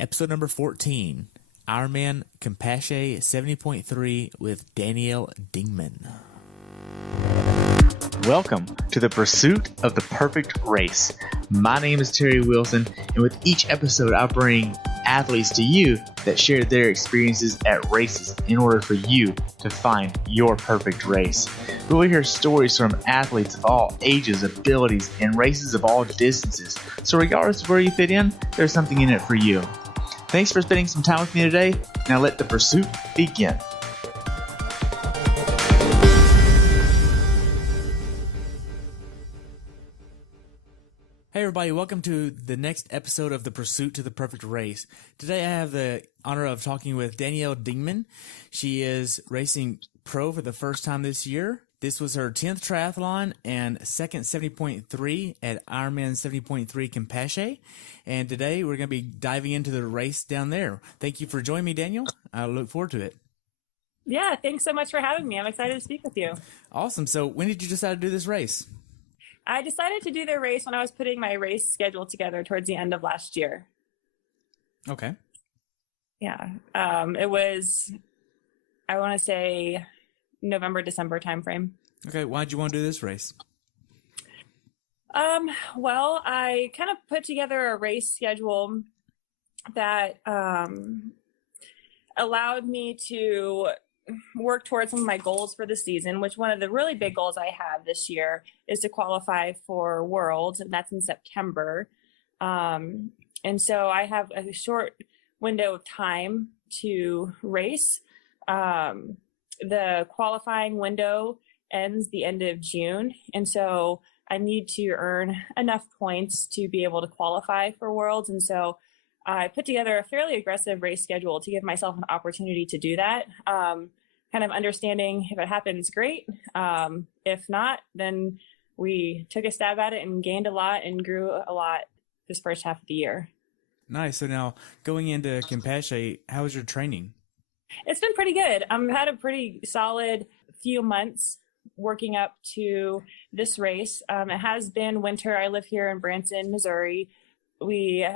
episode number 14, Ironman Campeche 70.3 with Danielle Dingman. Welcome to the pursuit of the perfect race. My name is Terry Wilson, and with each episode I bring athletes to you that share their experiences at races in order for you to find your perfect race. We will hear stories from athletes of all ages, abilities, and races of all distances. So regardless of where you fit in, there's something in it for you. Thanks for spending some time with me today. Now let the pursuit begin. Hey everybody, welcome to the next episode of the Pursuit to the Perfect Race. Today I have the honor of talking with Danielle Dingman. She is racing pro for the first time this year. This was her 10th triathlon and second 70.3 at Ironman 70.3 Campache. And today we're going to be diving into the race down there. Thank you for joining me, Danielle. I look forward to it. Yeah, thanks so much for having me. I'm excited to speak with you. Awesome. So when did you decide to do this race? I decided to do the race when I was putting my race schedule together towards the end of last year. Okay. Yeah. It was, I want to say, November, December timeframe. Okay. Why'd you want to do this race? Well, I kind of put together a race schedule that allowed me to work towards some of my goals for the season, which one of the really big goals I have this year is to qualify for Worlds, and that's in September. And so I have a short window of time to race. The qualifying window ends the end of June, and so I need to earn enough points to be able to qualify for Worlds. And so I put together a fairly aggressive race schedule to give myself an opportunity to do that. Kind of understanding if it happens, great. If not, then we took a stab at it and gained a lot and grew a lot this first half of the year. Nice. So now going into Campache, how was your training? It's been pretty good. I've had a pretty solid few months working up to this race. It has been winter. I live here in Branson, Missouri. We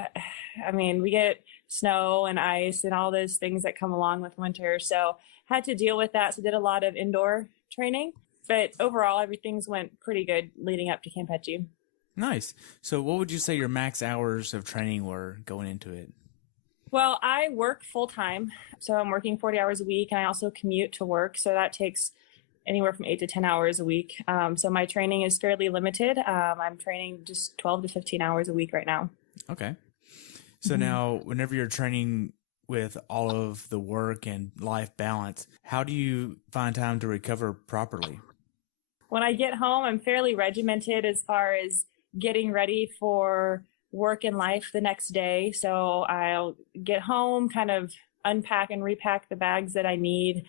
get snow and ice and all those things that come along with winter. So had to deal with that. So did a lot of indoor training, but overall everything's went pretty good leading up to Campache. Nice. So what would you say your max hours of training were going into it? Well, I work full time. So I'm working 40 hours a week, and I also commute to work. So that takes anywhere from 8 to 10 hours a week. So my training is fairly limited. I'm training just 12 to 15 hours a week right now. Okay. So now whenever you're training with all of the work and life balance, how do you find time to recover properly? When I get home, I'm fairly regimented as far as getting ready for work and life the next day. So I'll get home, kind of unpack and repack the bags that I need,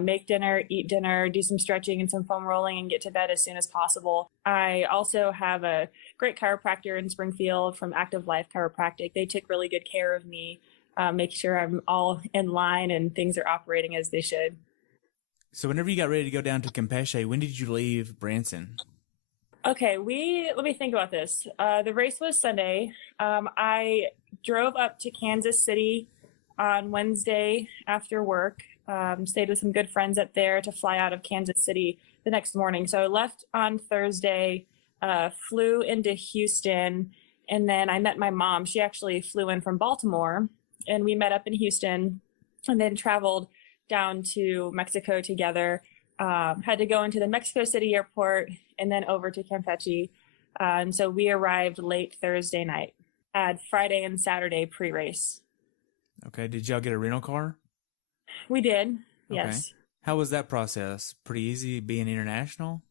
make dinner, eat dinner, do some stretching and some foam rolling, and get to bed as soon as possible. I also have a great chiropractor in Springfield from Active Life Chiropractic. They took really good care of me, make sure I'm all in line and things are operating as they should. So whenever you got ready to go down to Campache, when did you leave Branson? Okay, let me think about this. The race was Sunday. I drove up to Kansas City on Wednesday after work, stayed with some good friends up there to fly out of Kansas City the next morning. So I left on Thursday, flew into Houston, and then I met my mom. She actually flew in from Baltimore, and we met up in Houston and then traveled down to Mexico together. Had to go into the Mexico City airport and then over to Campache. And so we arrived late Thursday night. Had Friday and Saturday pre-race. Okay. Did y'all get a rental car? We did. Okay. Yes. How was that process? Pretty easy being international?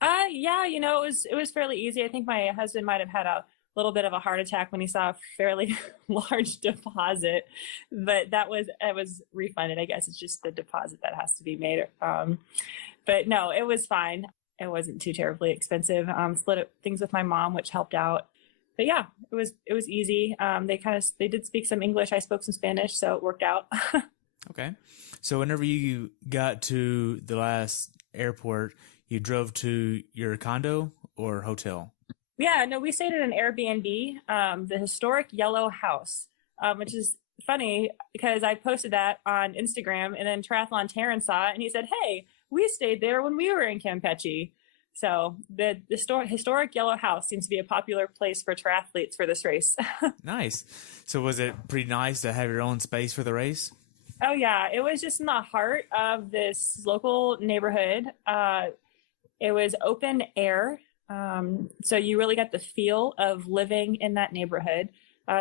Yeah, it was fairly easy. I think my husband might have had a little bit of a heart attack when he saw a fairly large deposit, but it was refunded. I guess it's just the deposit that has to be made. But no, it was fine. It wasn't too terribly expensive. Split up things with my mom, which helped out. But yeah, it was easy. They did speak some English. I spoke some Spanish, so it worked out. Okay. So whenever you got to the last airport, you drove to your condo or hotel? Yeah, no, we stayed at an Airbnb, the historic Yellow House. which is funny because I posted that on Instagram, and then Triathlon Terran saw it and he said, "Hey, we stayed there when we were in Campeche." So the historic yellow house seems to be a popular place for triathletes for this race. Nice. So was it pretty nice to have your own space for the race? Oh yeah, it was just in the heart of this local neighborhood. It was open air, so you really got the feel of living in that neighborhood.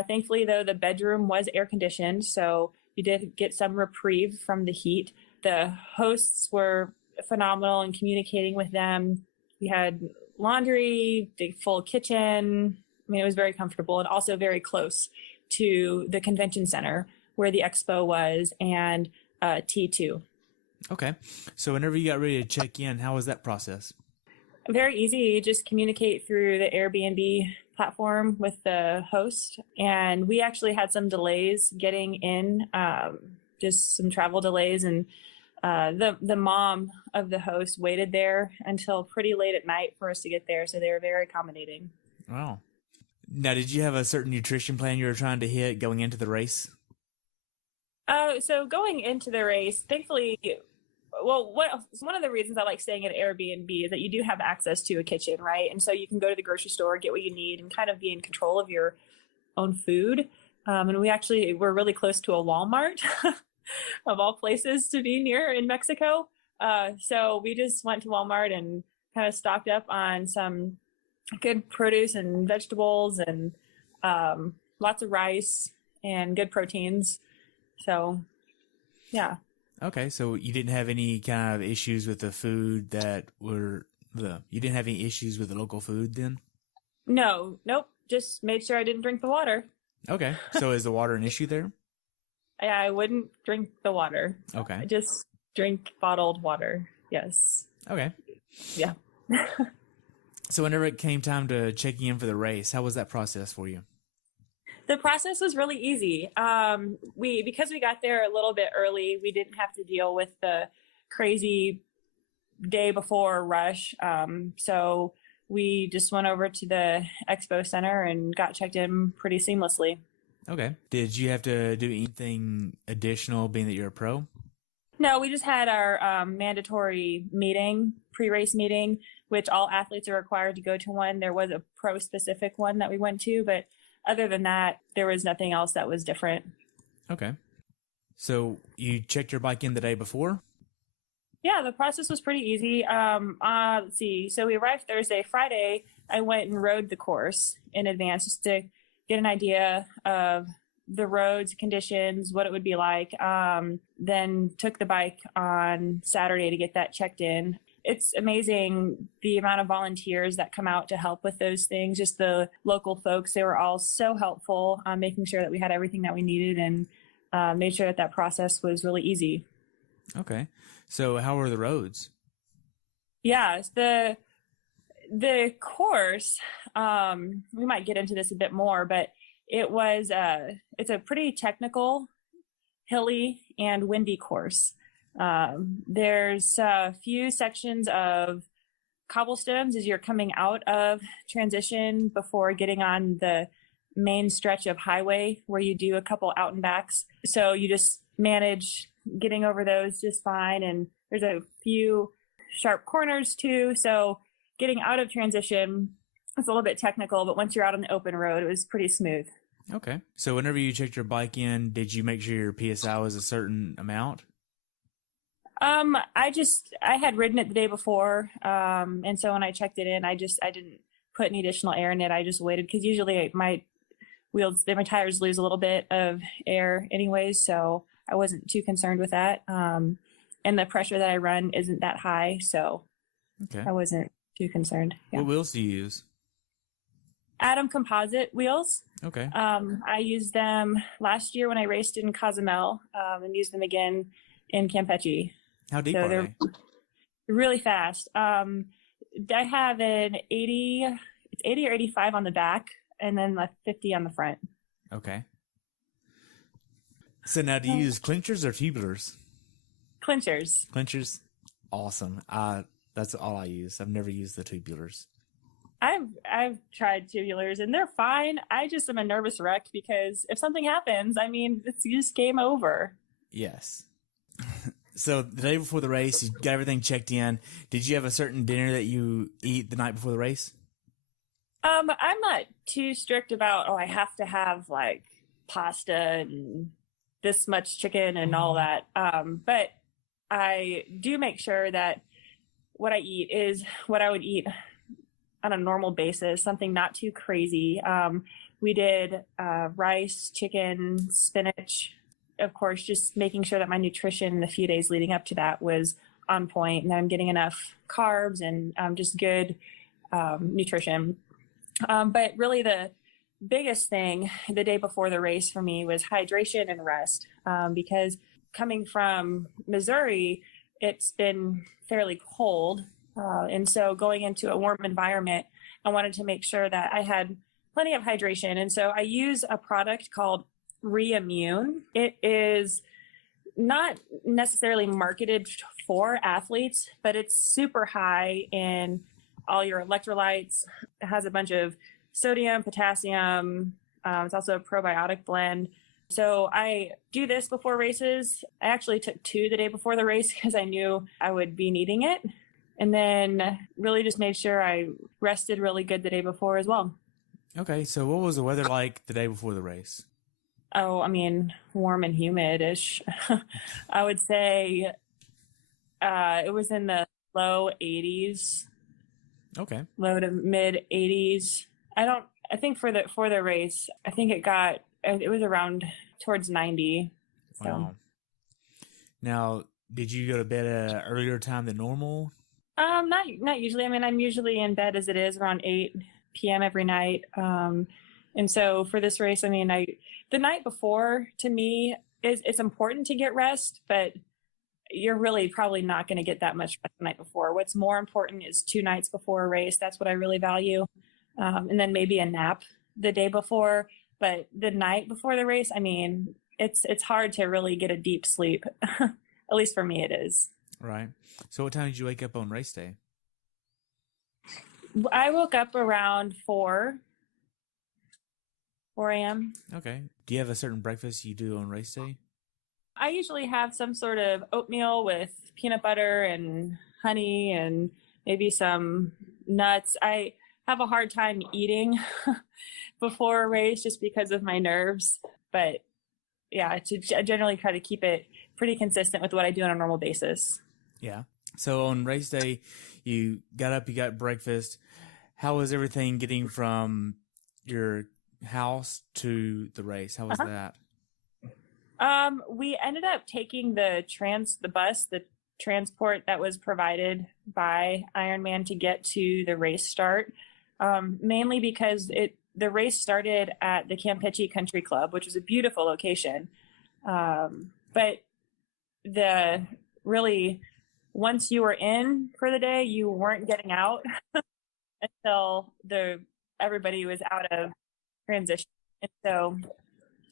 Thankfully, though, the bedroom was air conditioned, so you did get some reprieve from the heat. The hosts were phenomenal in communicating with them. We had laundry, the full kitchen. I mean, it was very comfortable and also very close to the convention center where the expo was and T2. Okay. So whenever you got ready to check in, how was that process? Very easy. You just communicate through the Airbnb platform with the host. And we actually had some delays getting in, just some travel delays. And the mom of the host waited there until pretty late at night for us to get there. So they were very accommodating. Wow. Now, did you have a certain nutrition plan you were trying to hit going into the race? So going into the race, thankfully, one of the reasons I like staying at Airbnb is that you do have access to a kitchen, right? And so you can go to the grocery store, get what you need, and kind of be in control of your own food. And we're really close to a Walmart, of all places to be near in Mexico. So we just went to Walmart and kind of stocked up on some good produce and vegetables and lots of rice and good proteins. So, yeah. Okay, so you didn't have any kind of issues with the food you didn't have any issues with the local food then? Nope. Just made sure I didn't drink the water. Okay, so is the water an issue there? I wouldn't drink the water. Okay. I just drink bottled water. Yes. Okay. Yeah. So whenever it came time to checking in for the race, how was that process for you? The process was really easy. Because we got there a little bit early, we didn't have to deal with the crazy day before rush. So we just went over to the expo center and got checked in pretty seamlessly. Okay. Did you have to do anything additional being that you're a pro? No, we just had our mandatory meeting, pre-race meeting, which all athletes are required to go to one. There was a pro-specific one that we went to, but other than that, there was nothing else that was different. Okay. So you checked your bike in the day before? Yeah, the process was pretty easy. Let's see. So we arrived Thursday. Friday, I went and rode the course in advance just to get an idea of the roads, conditions, what it would be like. Then took the bike on Saturday to get that checked in. It's amazing the amount of volunteers that come out to help with those things. Just the local folks, they were all so helpful, making sure that we had everything that we needed and made sure that process was really easy. Okay. So how were the roads? Yeah, the course, we might get into this a bit more, but it's a pretty technical, hilly, and windy course. There's a few sections of cobblestones as you're coming out of transition before getting on the main stretch of highway where you do a couple out and backs. So you just manage getting over those just fine. And there's a few sharp corners too. So getting out of transition is a little bit technical, but once you're out on the open road, it was pretty smooth. Okay. So whenever you checked your bike in, did you make sure your PSI was a certain amount? I had ridden it the day before. And so when I checked it in, I didn't put any additional air in it. I just waited because usually my tires lose a little bit of air anyways. So I wasn't too concerned with that. And the pressure that I run isn't that high. So okay. I wasn't too concerned. Yeah. What wheels do you use? Atom composite wheels. Okay. I used them last year when I raced in Cozumel, and used them again in Campeche. How deep are they? Really fast. I have an 80 or 85 on the back, and then a 50 on the front. Okay. So now, do you use clinchers or tubulars? Clinchers. Clinchers? Awesome. That's all I use. I've never used the tubulars. I've tried tubulars and they're fine. I just am a nervous wreck because if something happens, I mean, it's just game over. Yes. So the day before the race, you got everything checked in. Did you have a certain dinner that you eat the night before the race? I'm not too strict about, I have to have like pasta and this much chicken and all that. But I do make sure that what I eat is what I would eat on a normal basis, something not too crazy. We did rice, chicken, spinach, of course, just making sure that my nutrition the few days leading up to that was on point and that I'm getting enough carbs and just good nutrition. But really the biggest thing the day before the race for me was hydration and rest, because coming from Missouri, it's been fairly cold. And so going into a warm environment, I wanted to make sure that I had plenty of hydration. And so I use a product called Reimmune. It is not necessarily marketed for athletes, but it's super high in all your electrolytes. It has a bunch of sodium, potassium. It's also a probiotic blend. So I do this before races. I actually took 2 the day before the race because I knew I would be needing it. And then really just made sure I rested really good the day before as well. Okay, so what was the weather like the day before the race? Oh, I mean, warm and humid-ish. I would say it was in the low 80s. Okay. Low to mid 80s. I think for the race, I think it was around towards 90. So. Wow. Now, did you go to bed at an earlier time than normal? Not usually. I mean, I'm usually in bed as it is around 8 p.m. every night. And so for this race, I mean, the night before to me it's important to get rest, but you're really probably not going to get that much rest the night before. What's more important is 2 nights before a race. That's what I really value. And then maybe a nap the day before, but the night before the race, I mean, it's hard to really get a deep sleep. At least for me, it is. Right. So what time did you wake up on race day? I woke up around 4 a.m. Okay. Do you have a certain breakfast you do on race day? I usually have some sort of oatmeal with peanut butter and honey and maybe some nuts. I have a hard time eating before a race just because of my nerves. But yeah, I generally try to keep it pretty consistent with what I do on a normal basis. Yeah. So on race day, you got up, you got breakfast. How was everything getting from your house to the race? How was that? We ended up taking the transport that was provided by Ironman to get to the race start, mainly because the race started at the Campeche Country Club, which was a beautiful location. But once you were in for the day, you weren't getting out until everybody was out of transition. And so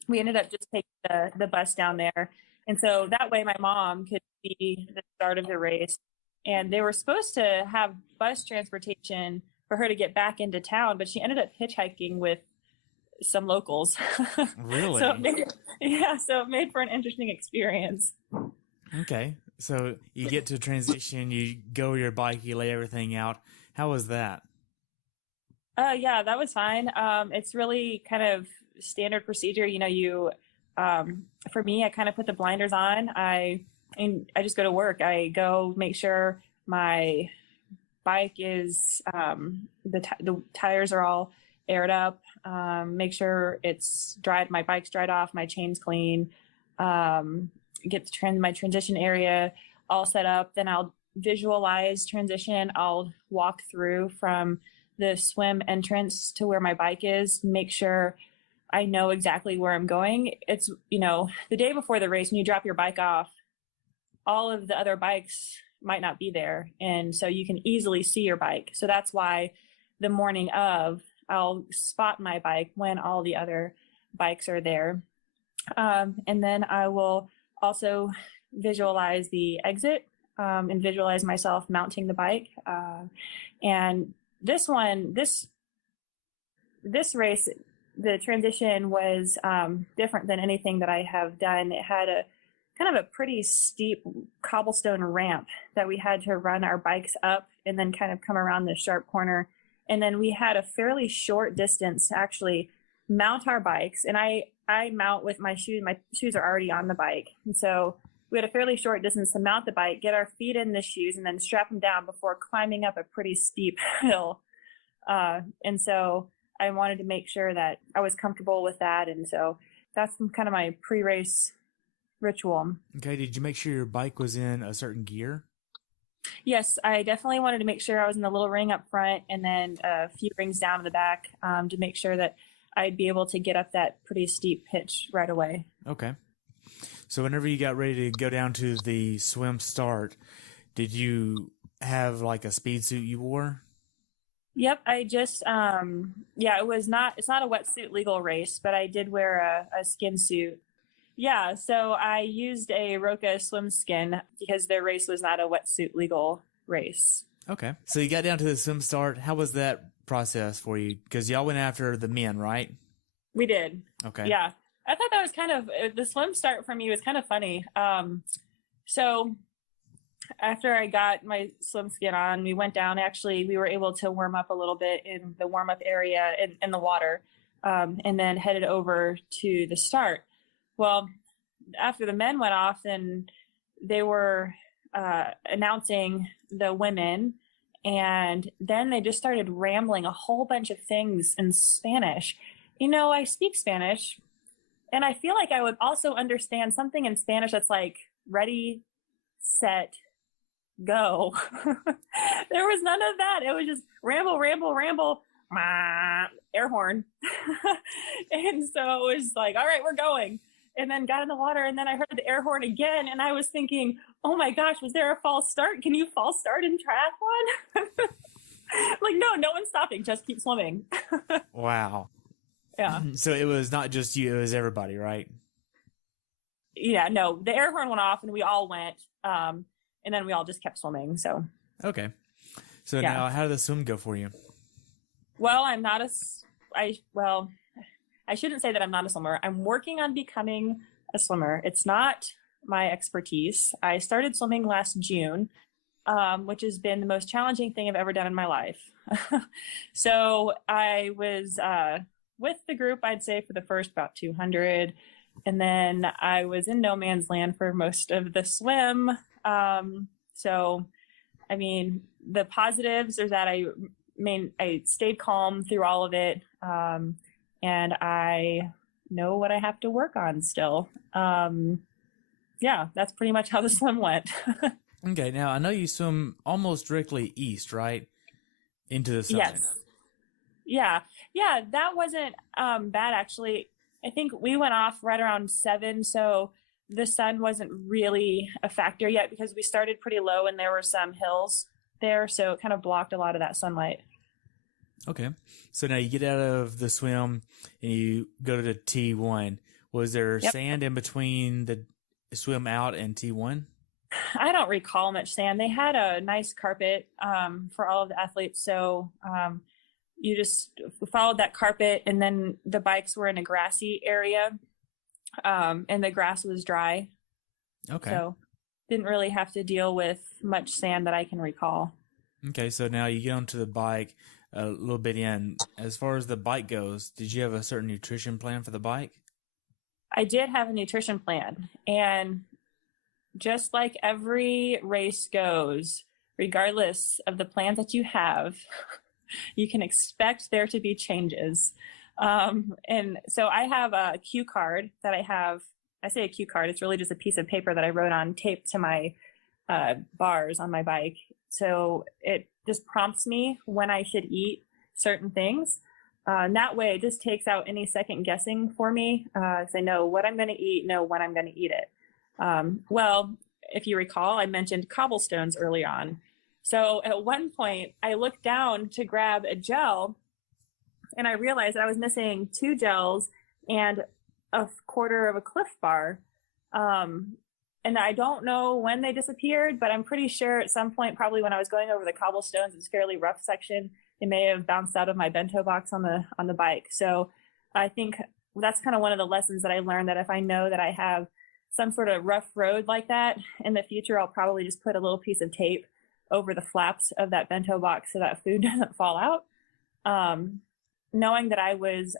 we ended up just taking the bus down there. And so that way my mom could see the start of the race. And they were supposed to have bus transportation for her to get back into town, but she ended up hitchhiking with some locals. Really? So it made for an interesting experience. Okay. So you get to transition, you go your bike, you lay everything out. How was that? Yeah, that was fine. It's really kind of standard procedure. For me, I kind of put the blinders on. I just go to work. I go make sure my bike is, the tires are all aired up, make sure it's dried, my bike's dried off, my chain's clean, get my transition area all set up. Then I'll visualize transition. I'll walk through from the swim entrance to where my bike is, make sure I know exactly where I'm going. It's, the day before the race, when you drop your bike off, all of the other bikes might not be there. And so you can easily see your bike. So that's why the morning of, I'll spot my bike when all the other bikes are there. And then I will also visualize the exit and visualize myself mounting the bike. And this race, the transition was different than anything that I have done. It had a kind of a pretty steep cobblestone ramp that we had to run our bikes up and then kind of come around the sharp corner. And then we had a fairly short distance to actually mount our bikes. And I mount with my shoes. My shoes are already on the bike. And so we had a fairly short distance to mount the bike, get our feet in the shoes, and then strap them down before climbing up a pretty steep hill. And so I wanted to make sure that I was comfortable with that. And so that's kind of my pre-race ritual. Okay. Did you make sure your bike was in a certain gear? Yes, I definitely wanted to make sure I was in the little ring up front and then a few rings down in the back to make sure that I'd be able to get up that pretty steep pitch right away. Okay. So whenever you got ready to go down to the swim start, did you have like a speed suit you wore? Yep, I just, it's not a wetsuit legal race, but I did wear a skin suit. Yeah, so I used a Roka swim skin because their race was not a wetsuit legal race. Okay. So you got down to the swim start. How was that process for you? Because y'all went after the men, right? We did. Okay. Yeah. I thought that was kind of, the swim start for me was kind of funny. So after I got my swim skin on, we went down. Actually, we were able to warm up a little bit in the warm up area in the water, and then headed over to the start. Well, after the men went off, then they were announcing the women, and then they just started rambling a whole bunch of things in Spanish. You know, I speak Spanish, and I feel like I would also understand something in Spanish that's like ready, set, go. There was none of that. It was just ramble, ramble, ramble, air horn. And so it was like, all right, we're going. And then got in the water, and then I heard the air horn again, and I was thinking, oh my gosh, was there a false start? Can you false start in triathlon? Like, no one's stopping, just keep swimming. Wow. Yeah. So it was not just you, it was everybody, right? Yeah, no, the air horn went off, and we all went, and then we all just kept swimming, so. Okay. So Yeah. now how did the swim go for you? Well, I shouldn't say that I'm not a swimmer. I'm working on becoming a swimmer. It's not my expertise. I started swimming last June, which has been the most challenging thing I've ever done in my life. So I was with the group, I'd say, for the first about 200. And then I was in no man's land for most of the swim. So, I mean, the positives are that I stayed calm through all of it. And I know what I have to work on still. Yeah, that's pretty much how the swim went. Okay, now I know you swim almost directly east, right? Into the sun. Yes. Yeah, that wasn't bad, actually. I think we went off right around 7, so the sun wasn't really a factor yet because we started pretty low and there were some hills there, so it kind of blocked a lot of that sunlight. Okay. So now you get out of the swim and you go to T1. Was there sand in between the swim out and T1? I don't recall much sand. They had a nice carpet for all of the athletes. So you just followed that carpet, and then the bikes were in a grassy area, and the grass was dry. Okay. So didn't really have to deal with much sand that I can recall. Okay. So now you get onto the bike a little bit in. As far as the bike goes, did you have a certain nutrition plan for the bike? I did have a nutrition plan, and just like every race goes, regardless of the plan that you have, you can expect there to be changes. And so I have a cue card that I say a cue card, it's really just a piece of paper that I wrote on tape to my bars on my bike. So it just prompts me when I should eat certain things. And that way it just takes out any second guessing for me. Because I know what I'm going to eat, know when I'm going to eat it. Well, if you recall, I mentioned cobblestones early on. So at one point I looked down to grab a gel, and I realized I was missing 2 gels and a quarter of a Cliff Bar. And I don't know when they disappeared, but I'm pretty sure at some point, probably when I was going over the cobblestones, it's a fairly rough section, it may have bounced out of my bento box on the bike. So I think that's kind of one of the lessons that I learned, that if I know that I have some sort of rough road like that in the future, I'll probably just put a little piece of tape over the flaps of that bento box so that food doesn't fall out. Knowing that I was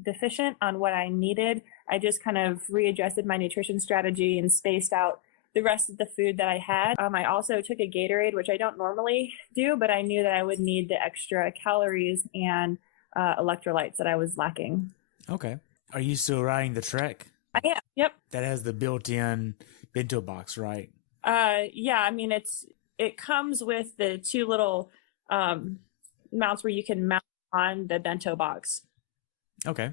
deficient on what I needed, I just kind of readjusted my nutrition strategy and spaced out the rest of the food that I had. I also took a Gatorade, which I don't normally do, but I knew that I would need the extra calories and electrolytes that I was lacking. Okay. Are you still riding the Trek? I am. Yep. That has the built-in bento box, right? Yeah. I mean, it comes with the two little mounts where you can mount on the bento box. Okay.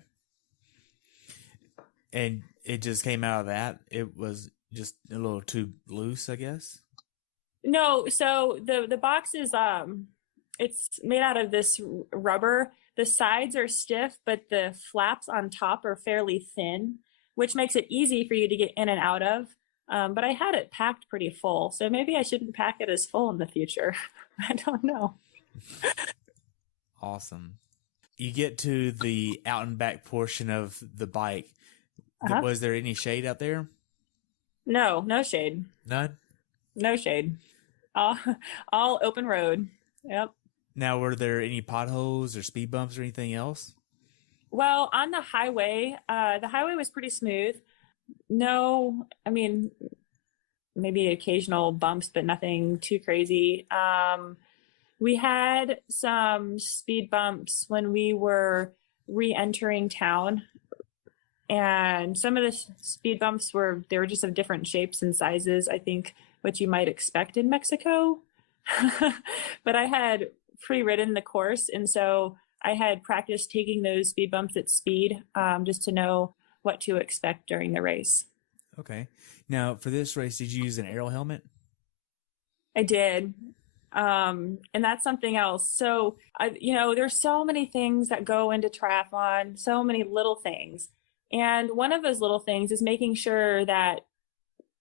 And it just came out of that. It was just a little too loose, I guess. No, so the box is it's made out of this rubber. The sides are stiff, but the flaps on top are fairly thin, which makes it easy for you to get in and out of. But I had it packed pretty full, so maybe I shouldn't pack it as full in the future. I don't know. Awesome. You get to the out and back portion of the bike. Uh-huh. Was there any shade out there? No shade. None? No shade. All open road. Yep. Now, were there any potholes or speed bumps or anything else? Well, on the highway was pretty smooth. No, I mean, maybe occasional bumps, but nothing too crazy. We had some speed bumps when we were re-entering town, and some of the speed bumps were just of different shapes and sizes, I think, what you might expect in Mexico. But I had pre-ridden the course, and so I had practiced taking those speed bumps at speed, just to know what to expect during the race. Okay. Now, for this race, did you use an aero helmet? I did. And that's something else. So, there's so many things that go into triathlon, so many little things. And one of those little things is making sure that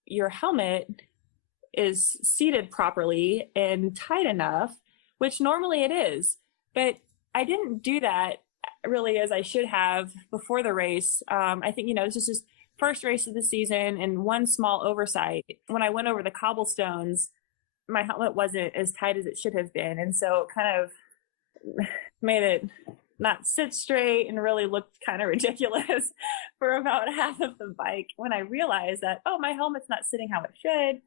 your helmet is seated properly and tight enough, which normally it is. But I didn't do that really as I should have before the race. I think, this is just first race of the season, and one small oversight. When I went over the cobblestones, my helmet wasn't as tight as it should have been. And so it kind of made it not sit straight and really looked kind of ridiculous for about half of the bike. When I realized that, my helmet's not sitting how it should,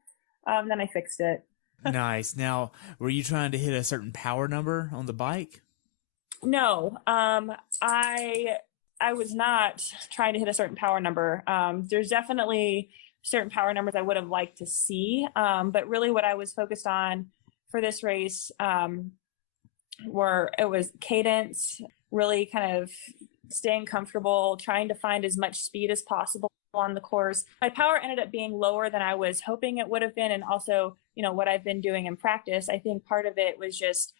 then I fixed it. Nice. Now, were you trying to hit a certain power number on the bike? No, I was not trying to hit a certain power number. There's definitely certain power numbers I would have liked to see. But really what I was focused on for this race, it was cadence, really kind of staying comfortable, trying to find as much speed as possible on the course. My power ended up being lower than I was hoping it would have been. And also, what I've been doing in practice, I think part of it was just,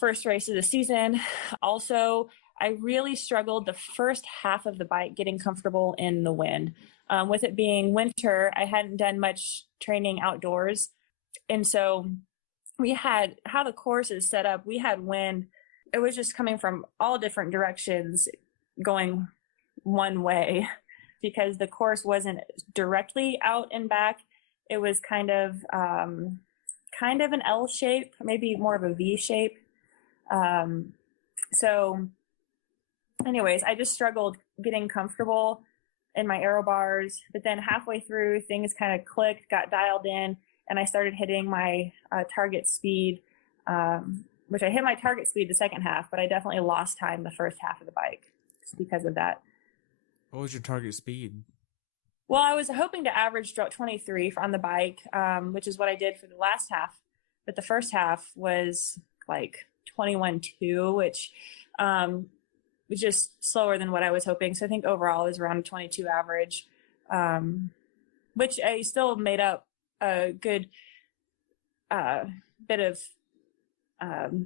first race of the season. Also, I really struggled the first half of the bike getting comfortable in the wind. With it being winter, I hadn't done much training outdoors. And so how the course is set up, we had wind. It was just coming from all different directions going one way, because the course wasn't directly out and back. It was kind of an L shape, maybe more of a V shape. So anyways, I just struggled getting comfortable in my aero bars, but then halfway through things kind of clicked, got dialed in, and I started hitting my target speed, which I hit my target speed the second half, but I definitely lost time the first half of the bike just because of that. What was your target speed? Well, I was hoping to average 23 on the bike, which is what I did for the last half. But the first half was like 21.2, which was just slower than what I was hoping. So I think overall it was around a 22 average, which I still made up a good bit of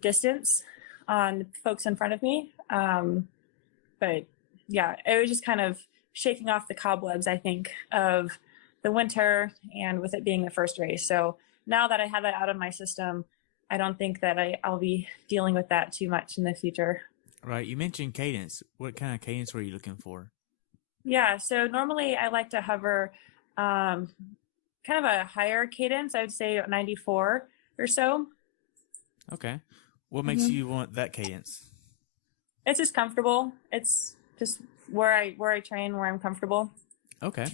distance on folks in front of me. But yeah, it was just kind of shaking off the cobwebs, I think, of the winter, and with it being the first race. So now that I have that out of my system, I don't think that I'll be dealing with that too much in the future. Right. You mentioned cadence. What kind of cadence were you looking for? Yeah. So normally I like to hover kind of a higher cadence. I would say 94 or so. Okay. What makes you want that cadence? It's just comfortable. It's just where I train, where I'm comfortable. Okay.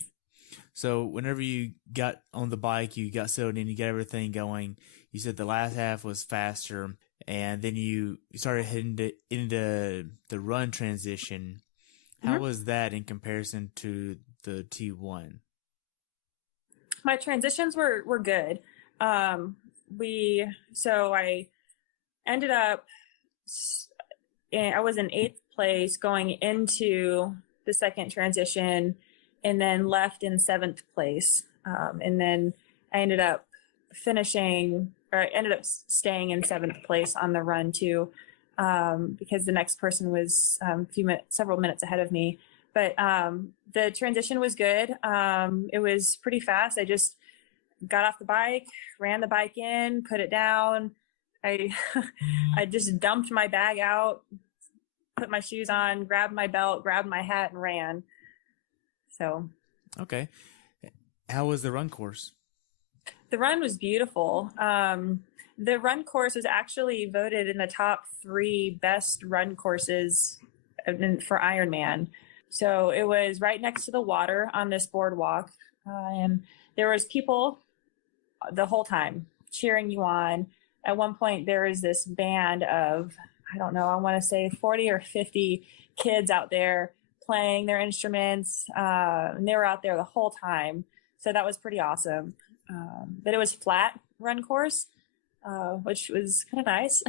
So whenever you got on the bike, you got settled in, you got everything going. You said the last half was faster, and then you started heading into the run transition. How was that in comparison to the T1? My transitions were good. So I ended up, I was in 8th place going into the second transition, and then left in 7th place. And then I ended up staying in 7th place on the run too, because the next person was several minutes ahead of me. But the transition was good. It was pretty fast. I just got off the bike, ran the bike in, put it down. I just dumped my bag out, put my shoes on, grabbed my belt, grabbed my hat, and ran. So. Okay. How was the run course? The run was beautiful. The run course was actually voted in the top 3 best run courses for Ironman. So it was right next to the water on this boardwalk. And there was people the whole time cheering you on. At one point, there was this band of, I don't know, I want to say 40 or 50 kids out there playing their instruments. And they were out there the whole time. So that was pretty awesome. But it was flat run course, which was kind of nice.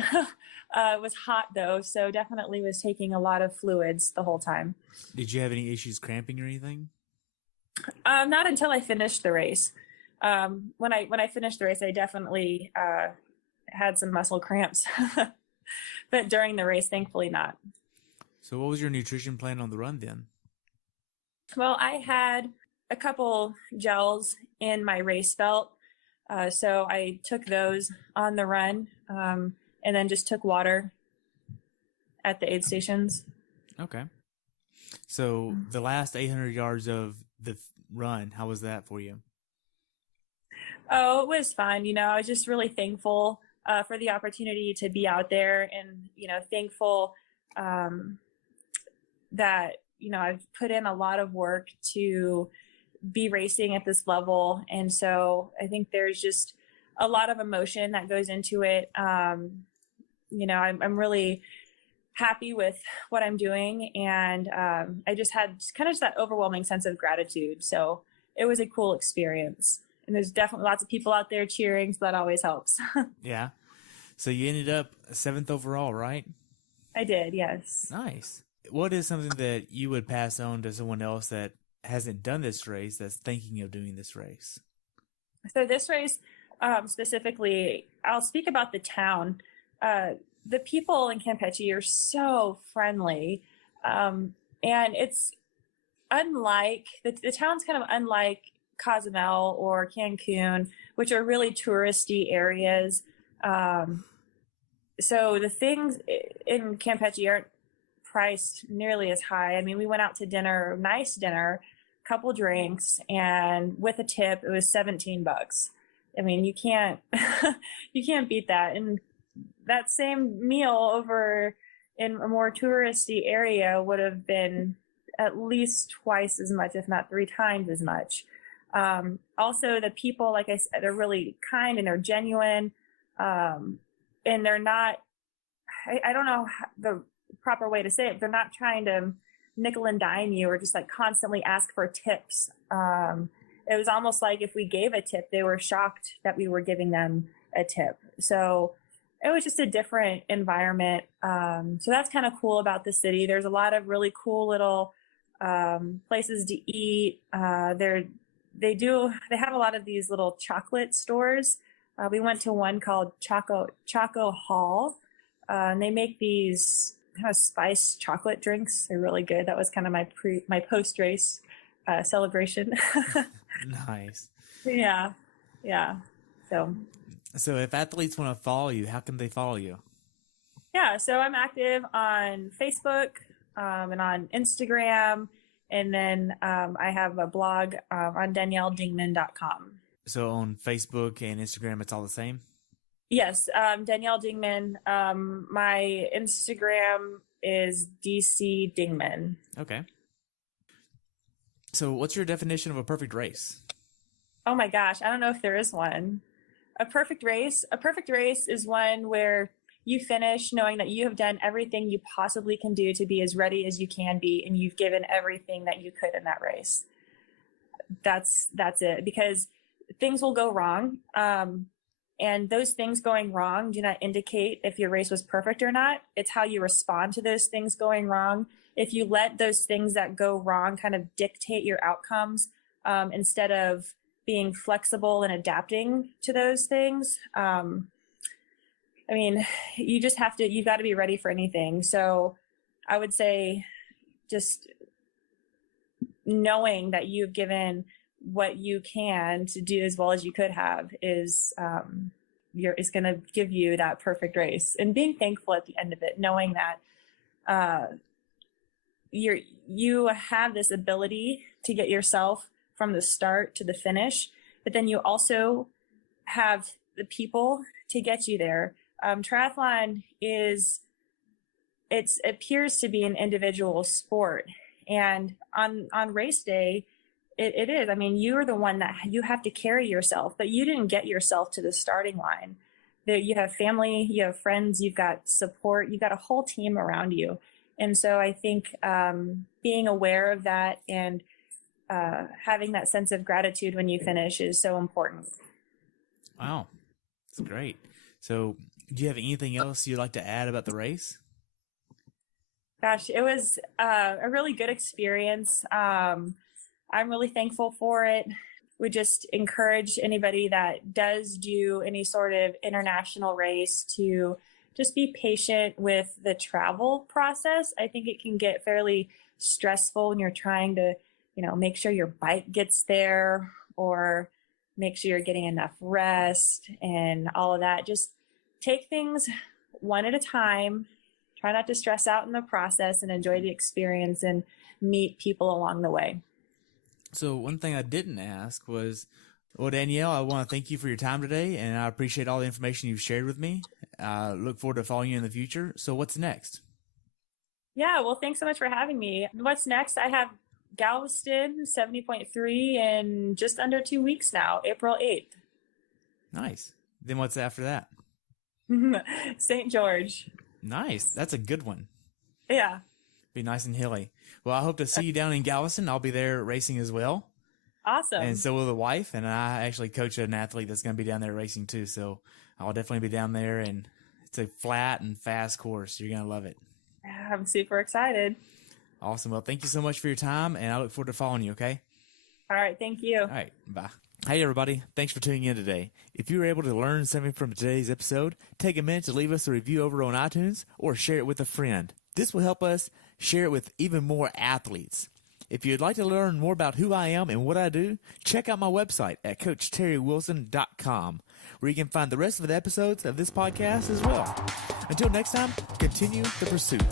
It was hot though. So definitely was taking a lot of fluids the whole time. Did you have any issues cramping or anything? Not until I finished the race. When I finished the race, I definitely, had some muscle cramps, but during the race, thankfully not. So what was your nutrition plan on the run then? Well, I had a couple gels in my race belt. So I took those on the run, and then just took water at the aid stations. Okay. So the last 800 yards of the run, how was that for you? Oh, it was fun. I was just really thankful for the opportunity to be out there, and, thankful that, I've put in a lot of work to be racing at this level. And so I think there's just a lot of emotion that goes into it. I'm really happy with what I'm doing. And I just had kind of just that overwhelming sense of gratitude. So it was a cool experience. And there's definitely lots of people out there cheering, so that always helps. Yeah. So you ended up 7th overall, right? I did, yes. Nice. What is something that you would pass on to someone else that hasn't done this race, that's thinking of doing this race? So this race, specifically, I'll speak about the town. The people in Campeche are so friendly. And it's unlike, the town's kind of unlike Cozumel or Cancun, which are really touristy areas. So the things in Campeche aren't priced nearly as high. I mean, we went out to dinner, nice dinner, couple drinks, and with a tip, it was $17. I mean, you can't beat that. And that same meal over in a more touristy area would have been at least twice as much, if not 3 times as much. Also, the people, like I said, are really kind and they're genuine. And they're not, I don't know the proper way to say it. They're not trying to nickel and dime you or just like constantly ask for tips. It was almost like if we gave a tip, they were shocked that we were giving them a tip. So it was just a different environment. So that's kind of cool about the city. There's a lot of really cool little places to eat. They have a lot of these little chocolate stores. We went to one called Choco Hall, and they make these kind of spiced chocolate drinks. They're really good. That was kind of my post race celebration. Nice. Yeah. So So if athletes want to follow you, how can they follow you? Yeah, so I'm active on Facebook and on Instagram. And then I have a blog on DanielleDingman.com. So on Facebook and Instagram, it's all the same? Yes, Danielle Dingman. My Instagram is DC Dingman. Okay. So what's your definition of a perfect race? Oh my gosh, I don't know if there is one. A perfect race is one where you finish knowing that you have done everything you possibly can do to be as ready as you can be, and you've given everything that you could in that race. That's it, because things will go wrong. And those things going wrong do not indicate if your race was perfect or not. It's how you respond to those things going wrong. If you let those things that go wrong kind of dictate your outcomes, instead of being flexible and adapting to those things, I mean, you've got to be ready for anything. So I would say just knowing that you've given what you can to do as well as you could have is going to give you that perfect race, and being thankful at the end of it, knowing that you have this ability to get yourself from the start to the finish, but then you also have the people to get you there. Triathlon it appears to be an individual sport, and on race day, it is. I mean, you are the one that you have to carry yourself, but you didn't get yourself to the starting line. You have family, you have friends, you've got support, you've got a whole team around you. And so I think being aware of that and having that sense of gratitude when you finish is so important. Wow, that's great. So do you have anything else you'd like to add about the race? Gosh, it was a really good experience. I'm really thankful for it. We just encourage anybody that does do any sort of international race to just be patient with the travel process. I think it can get fairly stressful when you're trying to, make sure your bike gets there, or make sure you're getting enough rest and all of that. Just take things one at a time. Try not to stress out in the process, and enjoy the experience and meet people along the way. So one thing I didn't ask was, well, Danielle, I want to thank you for your time today, and I appreciate all the information you've shared with me. I look forward to following you in the future. So what's next? Yeah, well, thanks so much for having me. What's next? I have Galveston 70.3 in just under 2 weeks now, April 8th. Nice. Then what's after that? St. George. Nice. That's a good one. Yeah. Be nice and hilly. Well, I hope to see you down in Galveston. I'll be there racing as well. Awesome. And so will the wife. And I actually coach an athlete that's going to be down there racing too. So I'll definitely be down there. And it's a flat and fast course. You're going to love it. I'm super excited. Awesome. Well, thank you so much for your time. And I look forward to following you, okay? All right. Thank you. All right. Bye. Hey, everybody. Thanks for tuning in today. If you were able to learn something from today's episode, take a minute to leave us a review over on iTunes or share it with a friend. This will help us share it with even more athletes. If you'd like to learn more about who I am and what I do, check out my website at CoachTerryWilson.com, where you can find the rest of the episodes of this podcast as well. Until next time, continue the pursuit.